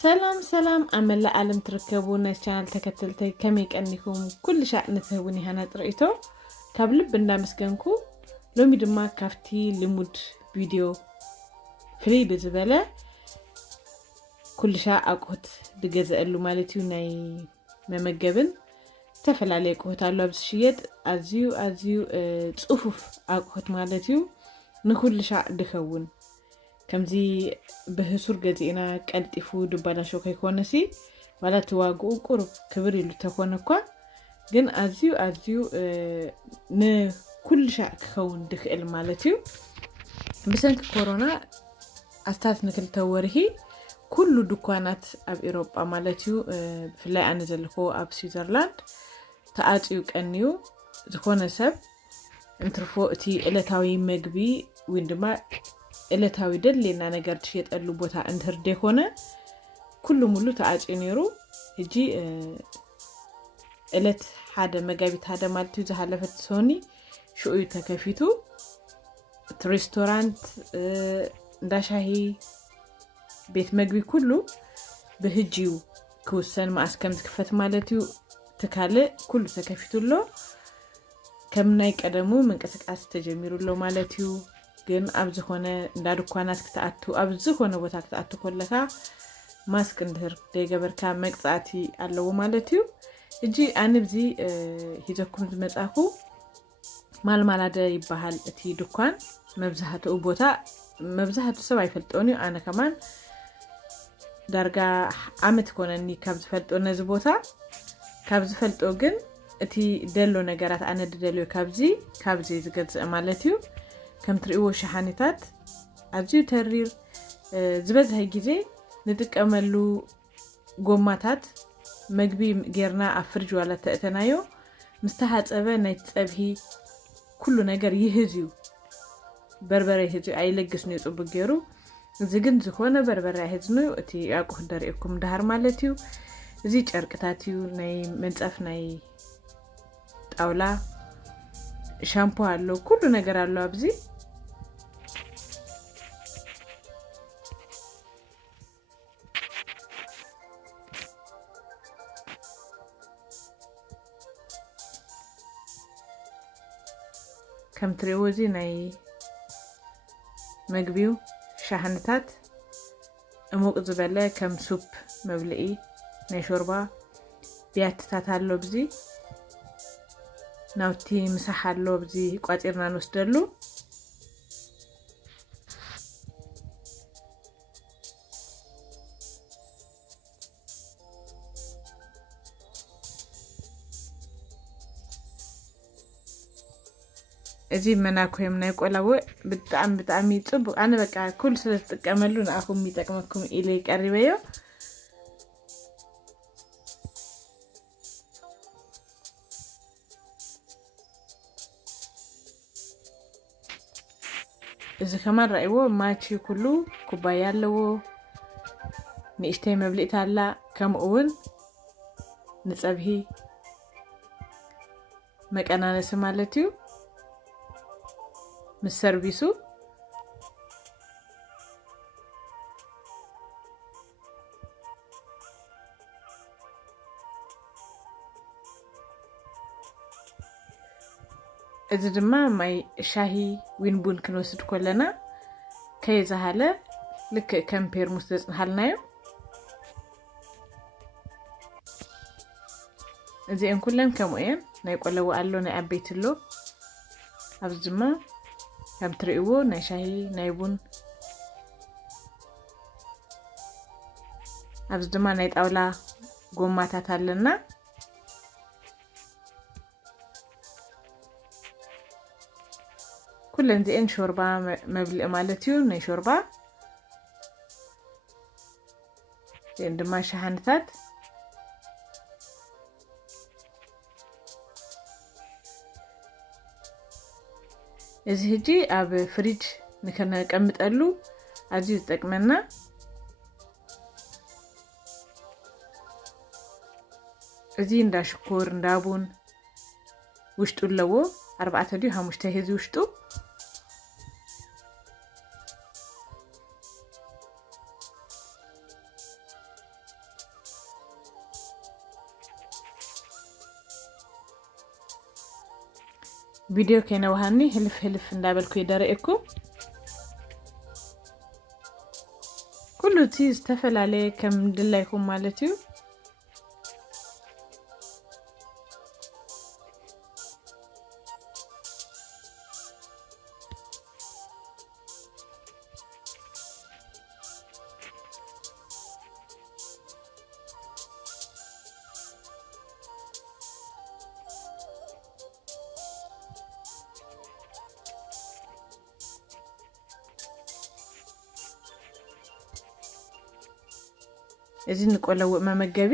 سلام سلام أمل عالم تركبون الشانل تكتلتي كمي كأنكم كل شيء نتهوني هنا تريتو كابل بندا مسكنكو لو ميدما كافتي لمود فيديو فري بزبالة كل شيء أقهد بجزء اللو مالتيو ناي ممجبن تفعل عليك وهتعلو بسشيت أزيو تصوفف أقهد مالتيو نكل شيء دخون كمزي بهسور جزينا قلت يفود بلا شو كيكونسي ولا تواجو قرب كبر اللي تكونكوا جن أزيو ن كل شيء كون دخل مالتيو بسنك كورونا أستاذ نكل تورهي كل دكانات أب أوروبا مالتيو في لا أنا زلخو أب سويسرلاند تأتيو كأنيو زكونا سب انترفو تي إلتاوي مجبي ويندما إلتاوي دلنا نجار تشيت اللو بوتا انتر ديكونا كل ملو تأجي نيرو هجي إلت هذا مجابيت هذا مالتو زحلفت سوني شو يتكفيتو ريستورانت داشاهي بيت مجبي كله بهجيو كوسن ما أسكن تكفت مالتو تكالي كله تكفيتو له كم نايك أدمو من كسك أستجميرو له مالتو ግን ኣብዚ ኾነ እንዳድኳናት ክትኣቱ ኣብዚ ኾነ ቦታ ክትኣቱ ኮለካ ማስክ እንድህር ደገበርካ መቅጻቲ ኣለዎ ማለት እዩ እጂ ኣንብዚ ሂዘኩም ዝመጻኹ ማልማላደ ይባሃል እቲ ድኳን መብዛሕቱ ቦታ መብዛሕቱ ሰብ አይፈልጦኒ ኣነ ከማን ዳርጋ ዓመት ኮነኒ ካብ ዝፈልጦ ነዚ ቦታ ካብ ዝፈልጦ ግን እቲ ደሎ ነገራት ኣነ ደልዮ ካብዚ ዝገዝእ ማለት እዩ كم تريو شحانيتات أزيو ترير زبز هاي جزء نتكملو قوماتات مجبي جرنا أفرج ولا تأتنايو مستحات أبا نيتسأبهي كل نجار يهزيو بربرة يهزيو أي لجس نيوز أبجيرو زجن زخوانا بربرة يهزنو أتي أكو خداريكم دهار مالتيو زيج أركتاتيو ناي منصف ناي أولا شامبو هالو كل نجار هالو أبزي كم تريوزي ناي مجبيو شحنتات أموق زبالة كم سوب مبلئي ناي شوربا بياتتات هالو بزي ناوتي مساحة هالو بزي قواتيرنا نوستدلو እዚህ መናኮ የምናይ ቆላው በጣም ይጽብቅ አነ በቃ ኩል ስለተጠቀመሉ ናአኹም የሚጠቅመኩም ኢሌ ቀርበዮ እዚህ ከማን ራይዎ ማቺ ኩሉ ኩባያ ያለው ንእሽተይ መብሊት አላ ከምኡን ንጸብሂ መቀናነስ ማለት እዩ من السيرفيسو إذا دما ماي شاهي وين بون كنوسد كلنا كيزا هلا لك كامبير مستز هالنايو إذا إن كلهم كموين نايقولوا قالوا نعبيت له أبزما كم تريو ناي شاهي ناي بون أبز دما نايت أولا قوماتات هالنا كلن زين شوربا مبلئ مالتيو ناي شوربا زين دما شحنتات إذا هجي أب فريج نكنا كمت قالو عزيز تكملنا زين دا شكور ندابون وشتو اللو 4 ديو همشته هزي وشتو ቪዲዮ ከነውሃኒ ህልፍ እንዳበልኩ ይደረእኩ ኩሉ እቲ ዝተፈላልየ ከም ድላይኩም ማለት እዩ እዚ ንቆለው መመገቢ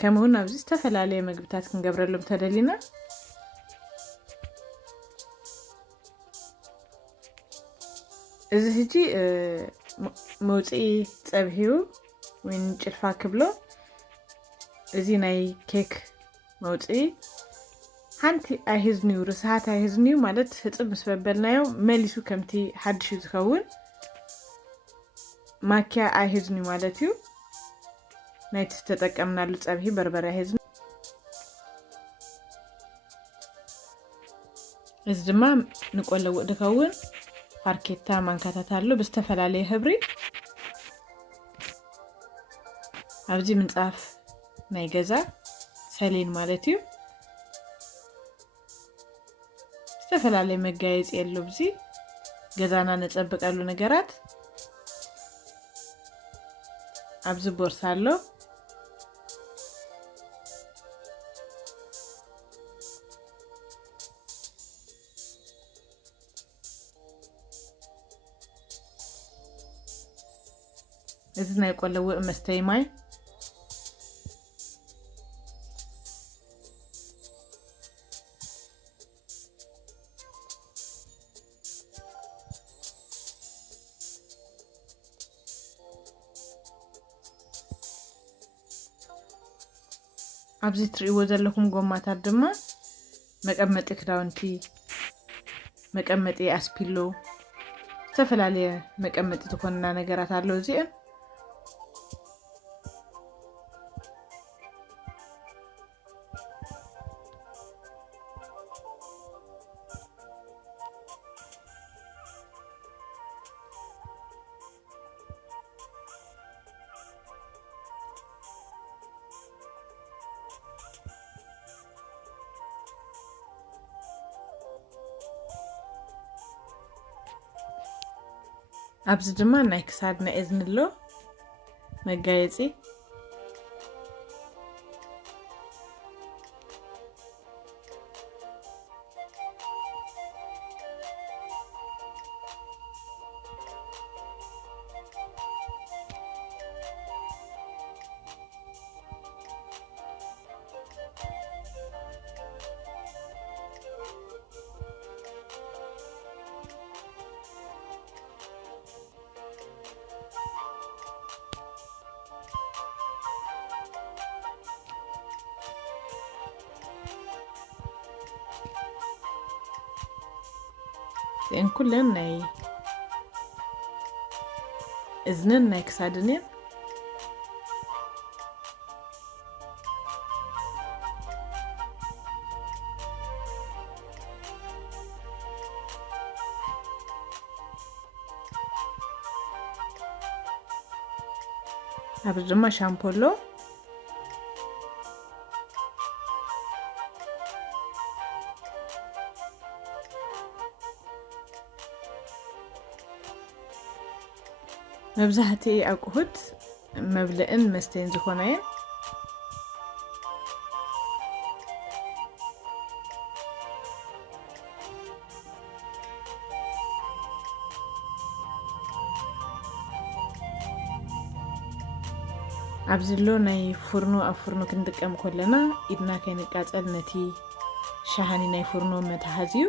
ከምውን ኣብዚ ዝተፈላልየ ምግብታት ክንገብረሎም ተደሊና እዚ ህጂ መውፅኢ ፀብሂው ወይ ጭልፋ ክብሎ እዚ ናይ ኬክ መውፅኢ ሓንቲ ኣይህዝኒው ርስሓት ኣይህዝኒው ማለት ህፅብ ምስ በበልናዮ መሊሱ ከምቲ ሓድሽ ዝኸውን ማኪያ ኣይህዝኒው ማለት እዩ ናይቲ ተጠቀምናሉ ፀብሂ በርበረ ኣይህዝኒ እዚ ድማ ንቆለው ድኸውን ፋርኬታ ማንካታት አሉ ብዝተፈላለየ ህብሪ ኣብዚ ምንጻፍ ናይ ገዛ ሰሌን ማለት እዩ ዝተፈላልየ መጋየፂ የሉ ብዚ ገዛና ነጸብቀሉ ነገራት ኣብዚ ቦርሳ አሎ እዚ ናይ ቆለው መስተይ ማይ ኣብዚ ትሪእዎ ዘለኹም ጎማታት ድማ መቀመጢ ክዳውንቲ መቀመጢ አስፒሎ ዝተፈላልየ መቀመጢ ዝኾንና ነገራት አለው እዚአን ኣብዚ ድማ ናይ ክሳድ ናይ እዝኒ ኣሎ መጋየፂ ان كلن ናይ እዝንን ናይ ክሳድን ኣብዚ ድማ ሻምፖሎ መብዛሕትኡ አቁሁት መብልዕን መስተን ዝኾነየን ኣብዚ ሎ ናይ ፍርኖ ኣብ ፍርኖ ክንጥቀም ከለና ኢድና ከይንቃፀል ነቲ ሻሃኒ ናይ ፍርኖ መትሓዚኡ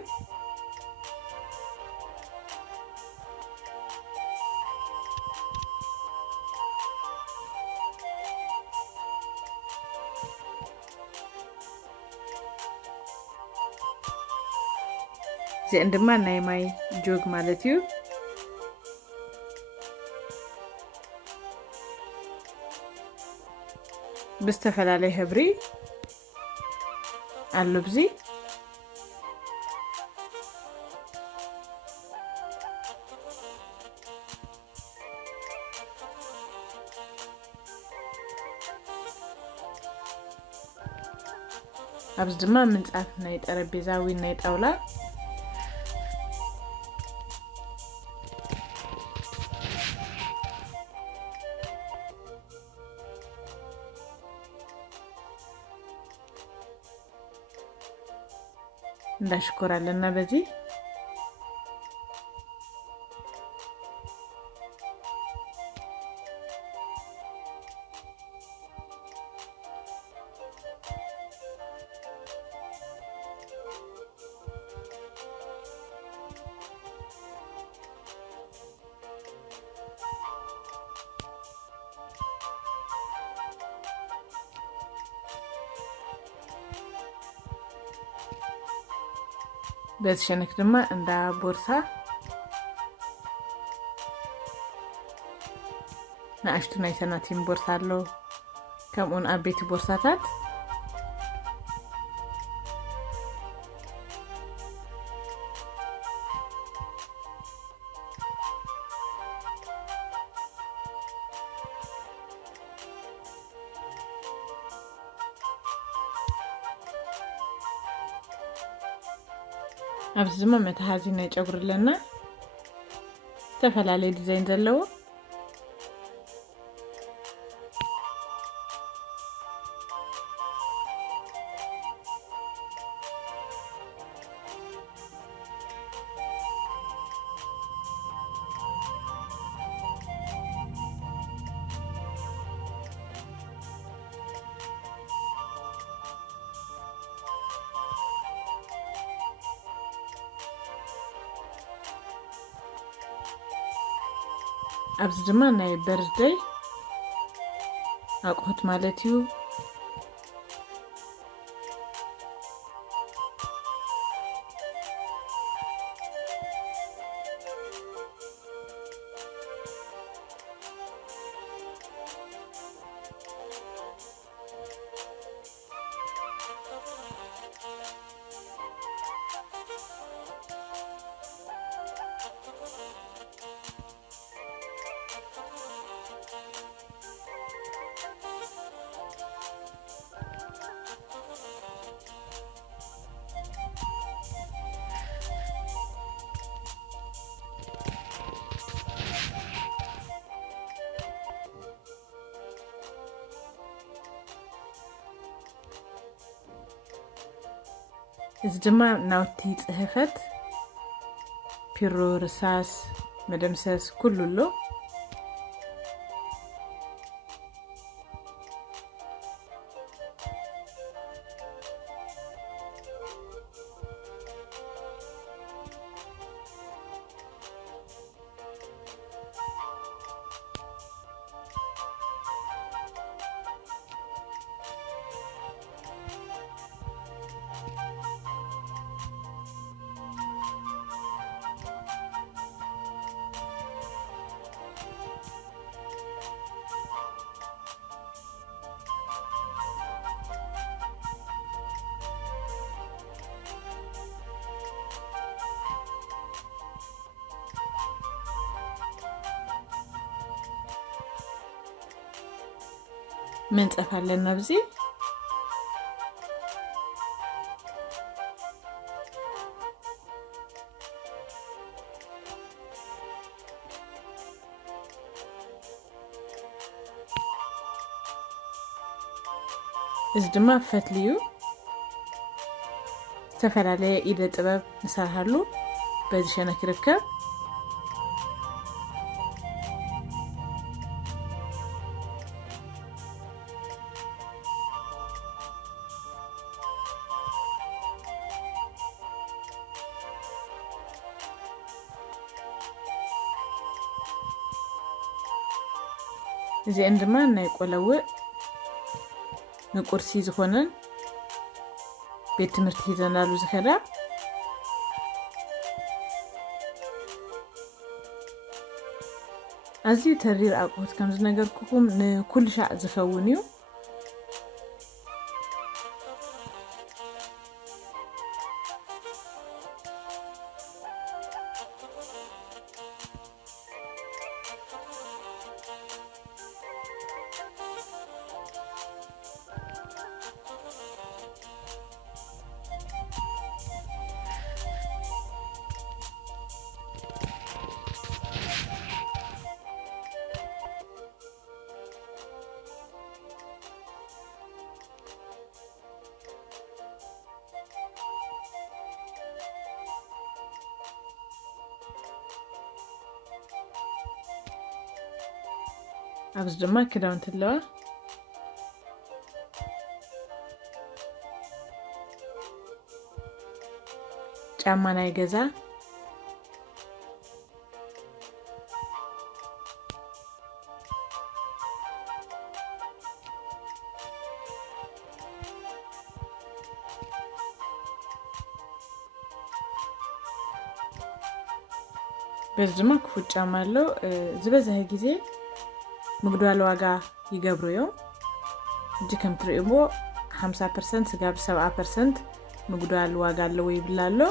እዚአን ድማ ናይ ማይ ጆግ ማለት እዩ ብዝተፈላለየ ሕብሪ ኣሎ ብዚ ኣብዚ ድማ ምንጻፍ ናይ ጠረጴዛ ወይ ናይ ጣውላ እንዳሽኮር ኣለና በዚ በተሸነክ ድማ እንዳ ቦርሳ ንኣሽቱ ናይ ሰናቲም ቦርሳ ኣሎ ከምኡን ኣብ ቤት ቦርሳታት ኣብዚ ድማ መትሓዚ ናይ ጨጉሪ ኣለና ዝተፈላለየ ዲዛይን ዘለዎ ኣብዚ ድማ ናይ በርዝደይ ኣቁሑት ማለት እዩ እዚ ድማ ናውቲ ጽሕፈት ፒሮ ርሳስ መደምሰስ ኩሉ ኣሎ ምንጻፍ ኣለና ኣብዚ እዚ ድማ ፈትሊ እዩ ዝተፈላለየ ኢደ ጥበብ ንሰርሓሉ በዚ ሸነክ ይርከብ እዚአን ድማ ናይ ቆለውእ ንቁርሲ ዝኾነን ቤት ትምህርቲ ሂዘናሉ ዝኸዳ ኣዝዩ ተሪር ኣቁሑት ከም ዝነገርኩኩም ንኩሉ ሻዕ ዝኸውን እዩ ኣብዚ ድማ ክዳውንቲ ኣለዋ ጫማ ናይ ገዛ በዚ ድማ ክፉት ጫማ ኣሎ ዝበዝሕ ግዜ ምግዳል ዋጋ ይገብሩ እዮም እጂ ከም ትርእይዎ 50% ስጋብ 70% ምግዳል ዋጋ ኣለዎ ይብላ ኣሎ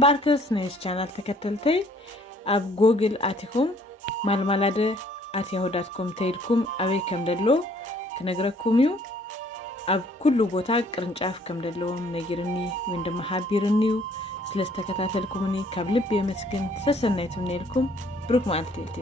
ባርክስ ነይስ ቻናል ተከተልተይ ኣብ ጎግል አቲኩም ማልማላደ @yahoo.com ተይልኩም ኣበይ ከም ደሎ ክነግረኩም እዩ ኣብ ኩሉ ቦታ ቅርንጫፍ ከም ደለዎም ነጊርኒ ወይ ድማ ሓቢርኒ ስለስተከታተልኩምኒ ካብ ልብ የመስግን ተሰናይቱም ነይልኩም ብሩክ ማልቲ